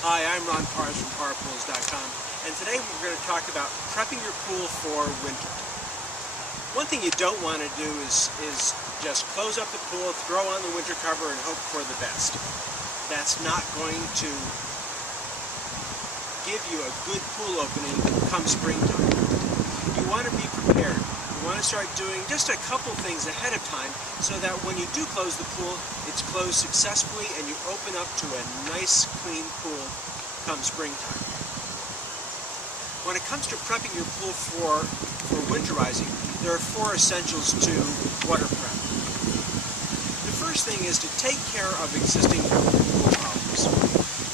Hi, I'm Ron Pars from PowerPools.com, and today we're going to talk about prepping your pool for winter. One thing you don't want to do is just close up the pool, throw on the winter cover, and hope for the best. That's not going to give you a good pool opening come springtime. You want to be prepared. You want to start doing just a couple things ahead of time so that when you do close the pool, it's closed successfully and you open up to a nice, clean pool come springtime. When it comes to prepping your pool for winterizing, there are 4 essentials to water prep. The first thing is to take care of existing pool problems.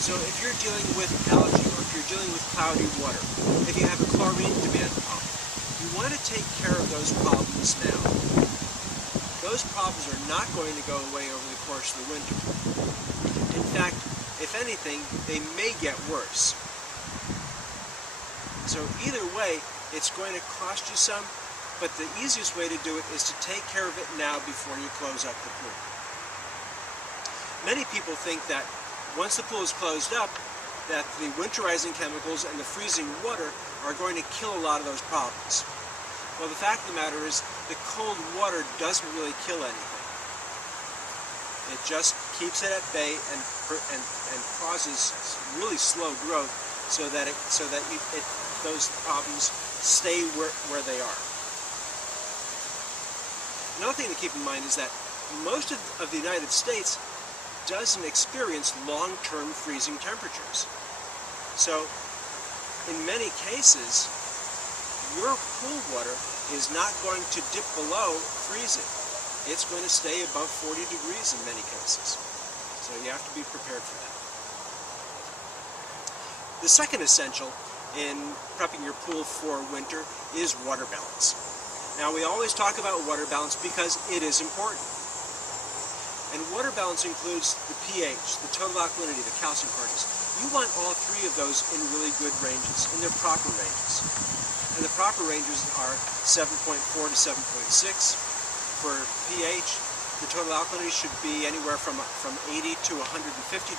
So if you're dealing with algae or if you're dealing with cloudy water, if you have a chlorine demand problem, you want to take care of those problems now. Those problems are not going to go away over the course of the winter. In fact, if anything, they may get worse. So either way, it's going to cost you some, but the easiest way to do it is to take care of it now before you close up the pool. Many people think that once the pool is closed up, that the winterizing chemicals and the freezing water are going to kill a lot of those problems. Well, the fact of the matter is the cold water doesn't really kill anything. It just keeps it at bay and causes really slow growth so that those problems stay where they are. Another thing to keep in mind is that most of the United States doesn't experience long-term freezing temperatures. So in many cases, your pool water is not going to dip below freezing. It's going to stay above 40 degrees in many cases. So you have to be prepared for that. The second essential in prepping your pool for winter is water balance. Now, we always talk about water balance because it is important. And water balance includes the pH, the total alkalinity, the calcium hardness. You want all 3 of those in really good ranges, in their proper ranges. And the proper ranges are 7.4 to 7.6 for pH. The total alkalinity should be anywhere from 80 to 150,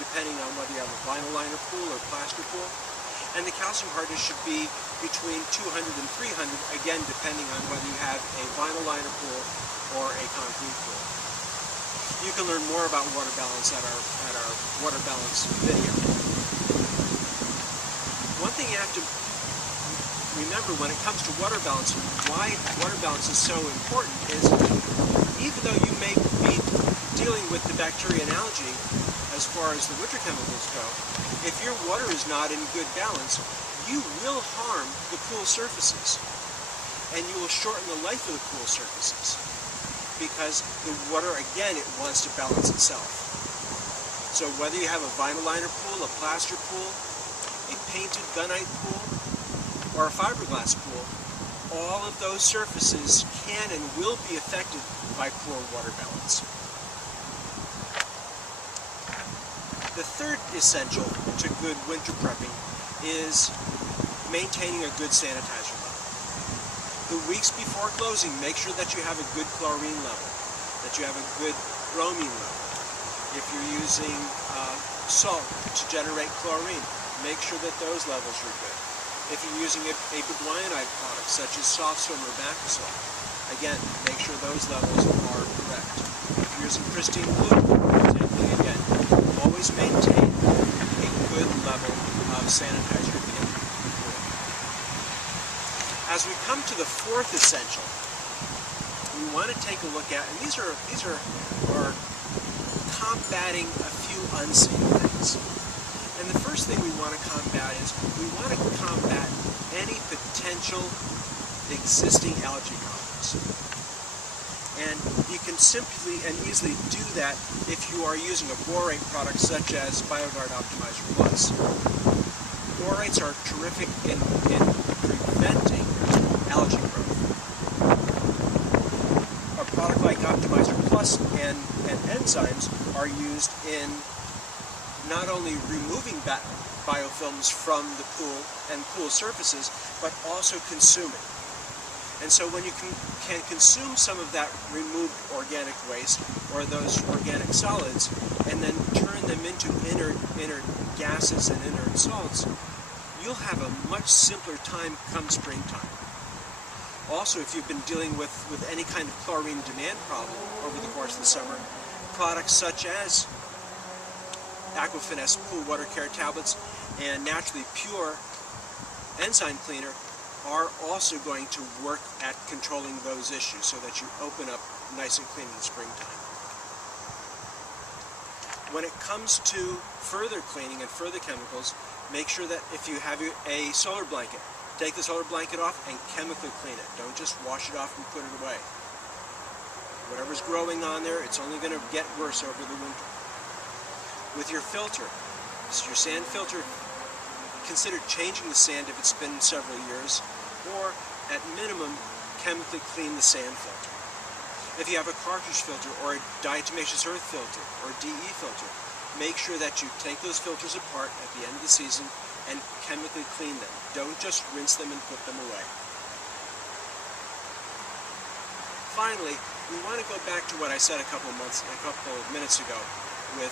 depending on whether you have a vinyl liner pool or plaster pool. And the calcium hardness should be between 200 and 300, again, depending on whether you have a vinyl liner pool or a concrete pool. You can learn more about water balance at our water balance video. One thing you have to remember when it comes to water balance, why water balance is so important is even though you may be dealing with the bacteria and algae as far as the winter chemicals go, if your water is not in good balance, you will harm the pool surfaces and you will shorten the life of the pool surfaces because the water, again, it wants to balance itself. So whether you have a vinyl liner pool, a plaster pool, a painted gunite pool, or a fiberglass pool, all of those surfaces can and will be affected by poor water balance. The third essential to good winter prepping is maintaining a good sanitizer level. The weeks before closing, make sure that you have a good chlorine level, that you have a good bromine level. If you're using salt to generate chlorine, make sure that those levels are good. If you're using a biguanide product, such as soft swim or Bacrosol, again, make sure those levels are correct. If you're using pristine blue, same thing again. Always maintain a good level of sanitizer in the pool. As we come to the fourth essential, we want to take a look at, and these are combating a few unseen things. And the first thing we want to combat is we want to combat any potential existing algae problems. And you can simply and easily do that if you are using a borate product such as BioGuard Optimizer Plus. Borates are terrific in preventing algae growth. A product like Optimizer Plus and enzymes are used in not only removing biofilms from the pool and pool surfaces, but also consuming. And so when you can consume some of that removed organic waste or those organic solids and then turn them into inert gases and inert salts, you'll have a much simpler time come springtime. Also, if you've been dealing with any kind of chlorine demand problem over the course of the summer, products such as Aquafinesse Pool Water Care tablets and Naturally Pure enzyme cleaner are also going to work at controlling those issues so that you open up nice and clean in the springtime. When it comes to further cleaning and further chemicals, make sure that if you have a solar blanket, take the solar blanket off and chemically clean it. Don't just wash it off and put it away. Whatever's growing on there, it's only going to get worse over the winter. With your filter, your sand filter, consider changing the sand if it's been several years, or at minimum, chemically clean the sand filter. If you have a cartridge filter or a diatomaceous earth filter or DE filter, make sure that you take those filters apart at the end of the season and chemically clean them. Don't just rinse them and put them away. Finally, we want to go back to what I said a couple of minutes ago with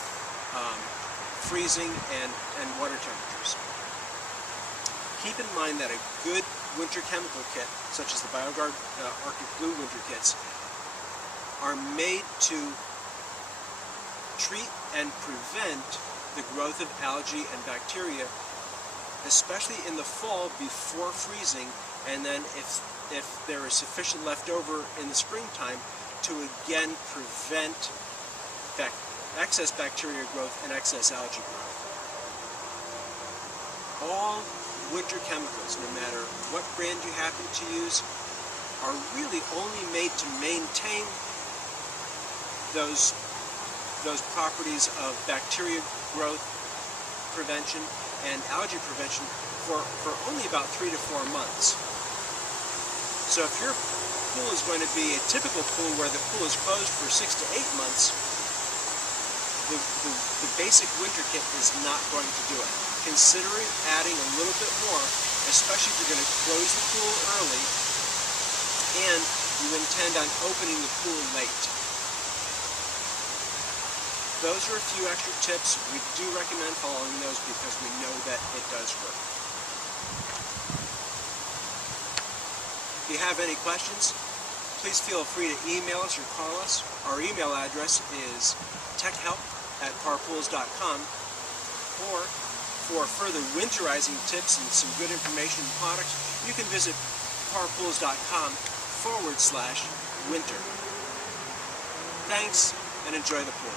freezing and water temperatures. Keep in mind that a good winter chemical kit, such as the BioGuard Arctic Blue winter kits, are made to treat and prevent the growth of algae and bacteria, especially in the fall before freezing, and then if there is sufficient left over in the springtime, to again prevent excess bacteria growth and excess algae growth. All winter chemicals, no matter what brand you happen to use, are really only made to maintain those properties of bacteria growth prevention and algae prevention for only about 3 to 4 months. So if your pool is going to be a typical pool where the pool is closed for 6 to 8 months, the basic winter kit is not going to do it. Consider adding a little bit more, especially if you're going to close the pool early and you intend on opening the pool late. Those are a few extra tips. We do recommend following those because we know that it does work. If you have any questions, please feel free to email us or call us. Our email address is techhelp@parpools.com, or for further winterizing tips and some good information and products, you can visit parpools.com/winter. Thanks, and enjoy the pool.